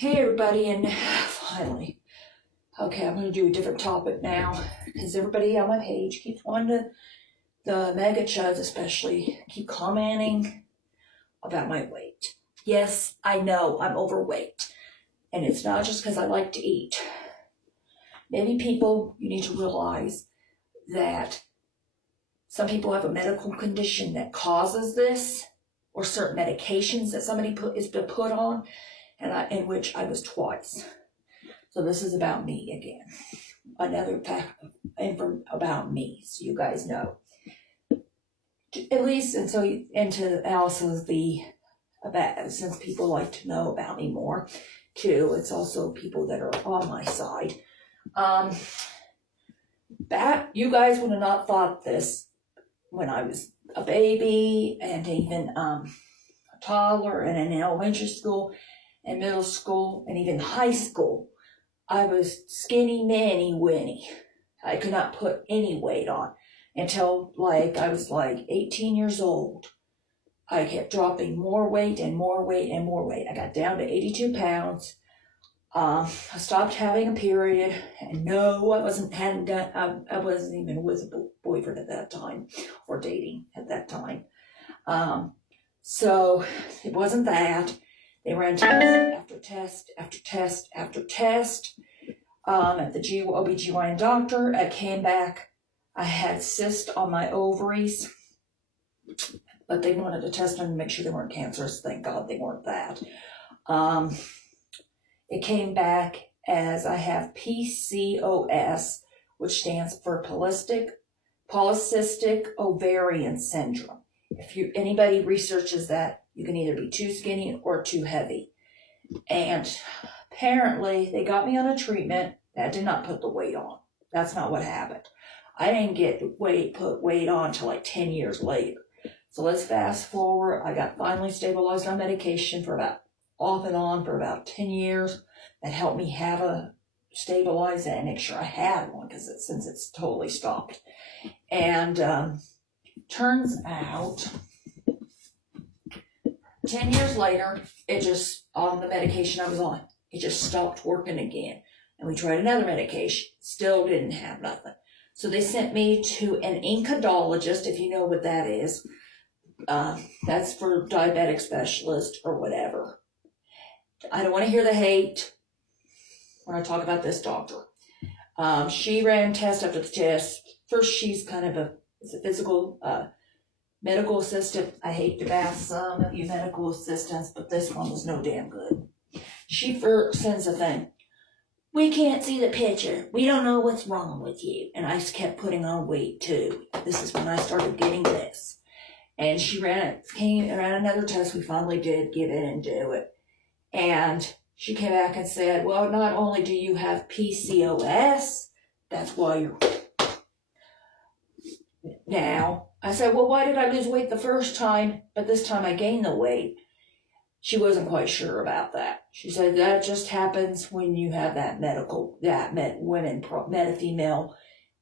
Hey everybody, and finally, okay, I'm going to do a different topic now because everybody on my page keeps wanting the mega chuds especially, keep commenting about my weight. Yes, I know I'm overweight, and it's not just because I like to eat. Many people, you need to realize that some people have a medical condition that causes this, or certain medications that somebody is put on, and in which I was twice. So this is about me again. Another fact about me, so you guys know. At least, and to also since people like to know about me more, too. It's also people that are on my side. That you guys would have not thought this when I was a baby, and even a toddler, and in elementary school, and middle school, and even high school. I was skinny Manny Winnie. I could not put any weight on until I was 18 years old. I kept dropping more weight and more weight and more weight. I got down to 82 pounds. I stopped having a period, and no, I wasn't even with a boyfriend at that time, or dating at that time. So it wasn't that. They ran test after test after test after test at the OBGYN doctor. I came back. I had cysts on my ovaries, but they wanted to test them to make sure they weren't cancerous. Thank God they weren't that. It came back as I have PCOS, which stands for polycystic ovarian syndrome. If anybody researches that, you can either be too skinny or too heavy. And apparently they got me on a treatment that did not put the weight on. That's not what happened. I didn't put weight on until 10 years later. So let's fast forward. I got finally stabilized on medication off and on for about 10 years. That helped me stabilize it and make sure I had one, since it's totally stopped. And turns out 10 years later, on the medication I was on, it just stopped working again. And we tried another medication, still didn't have nothing. So they sent me to an oncologyst, if you know what that is. That's for diabetic specialist or whatever. I don't want to hear the hate when I talk about this doctor. She ran test after the test. First, she's kind of a physical medical assistant. I hate to bash some of you medical assistants, but this one was no damn good. She first sends a thing. We can't see the picture. We don't know what's wrong with you. And I just kept putting on weight too. This is when I started getting this. And she ran another test. We finally did get in and do it. And she came back and said, well, not only do you have PCOS, that's why you're... Now, I said, well, why did I lose weight the first time, but this time I gained the weight? She wasn't quite sure about that. She said that just happens when you have that female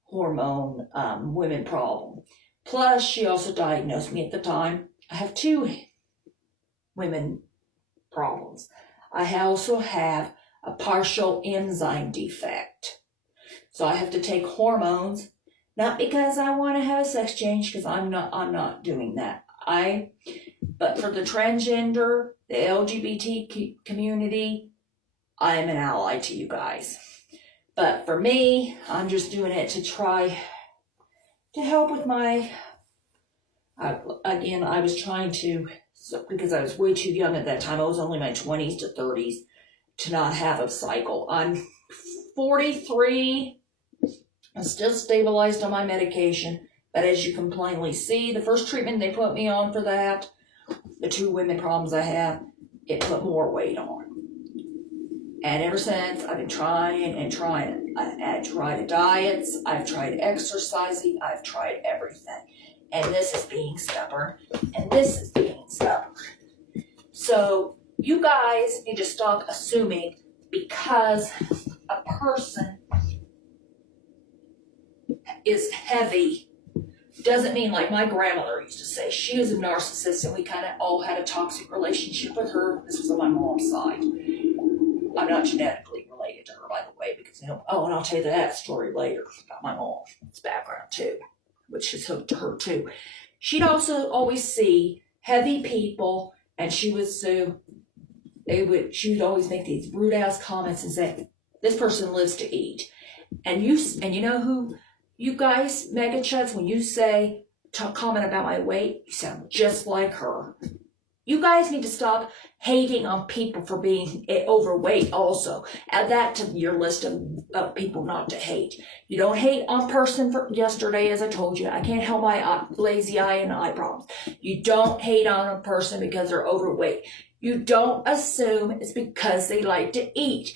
hormone women problem. Plus, she also diagnosed me at the time. I have two women problems. I also have a partial enzyme defect. So I have to take hormones, not because I want to have a sex change, because I'm not doing that. But for the transgender, the LGBT community, I am an ally to you guys. But for me, I'm just doing it to try to help with my, again, I was trying to, because I was way too young at that time. I was only in my 20s to 30s to not have a cycle. I'm 43. I'm still stabilized on my medication. But as you can plainly see, the first treatment they put me on for that, the two women problems I have, it put more weight on. And ever since, I've been trying and trying. I've tried diets, I've tried exercising, I've tried everything. And this is being stubborn, and this is being stubborn. So you guys need to stop assuming because a person is heavy doesn't mean, like my grandmother used to say, she was a narcissist and we kind of all had a toxic relationship with her. This was on my mom's side. I'm not genetically related to her, by the way, because oh, and I'll tell you that story later about my mom's background too, which is hooked to her too. She'd also always see heavy people, and she would always make these rude ass comments and say, "This person lives to eat." And you know who, you guys, mega chuds, when you say comment about my weight, you sound just like her. You guys need to stop hating on people for being overweight also. Add that to your list of people not to hate. You don't hate on person for yesterday, as I told you. I can't help my lazy eye and eye problems. You don't hate on a person because they're overweight. You don't assume it's because they like to eat.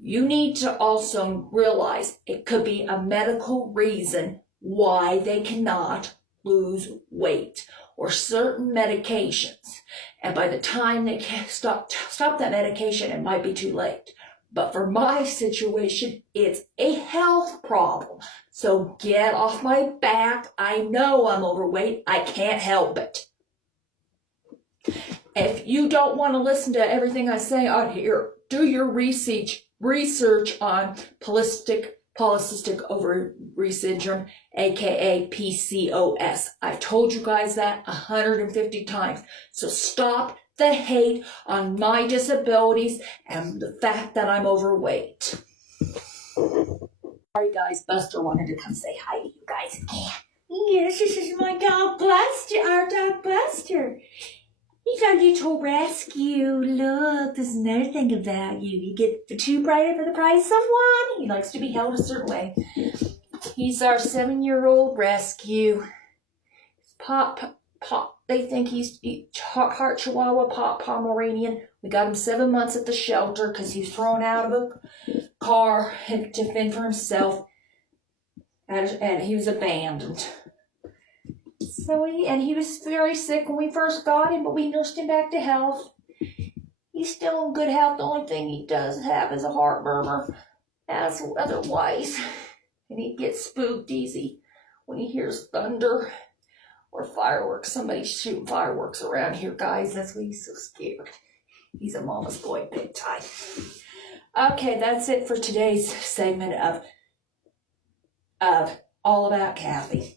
You need to also realize it could be a medical reason why they cannot lose weight, or certain medications. And by the time they can stop that medication, it might be too late. But for my situation, it's a health problem. So get off my back. I know I'm overweight. I can't help it. If you don't want to listen to everything I say on here, do your research on polycystic ovary syndrome, aka PCOS. I've told you guys that 150 times. So stop the hate on my disabilities and the fact that I'm overweight. Sorry guys, Buster wanted to come say hi to you guys again. Yes, this is my dog Buster, our dog Buster. He's our little rescue. Look, there's another thing about you. You get the two brighter for the price of one. He likes to be held a certain way. He's our 7-year-old rescue. Pop. They think he's heart Chihuahua, Pomeranian. We got him 7 months at the shelter because he was thrown out of a car to fend for himself. And he was abandoned. So he was very sick when we first got him, but we nursed him back to health. He's still in good health. The only thing he does have is a heart murmur, as otherwise. And he gets spooked easy when he hears thunder or fireworks. Somebody's shooting fireworks around here, guys. That's why he's so scared. He's a mama's boy big time. Okay, that's it for today's segment of All About Kathy.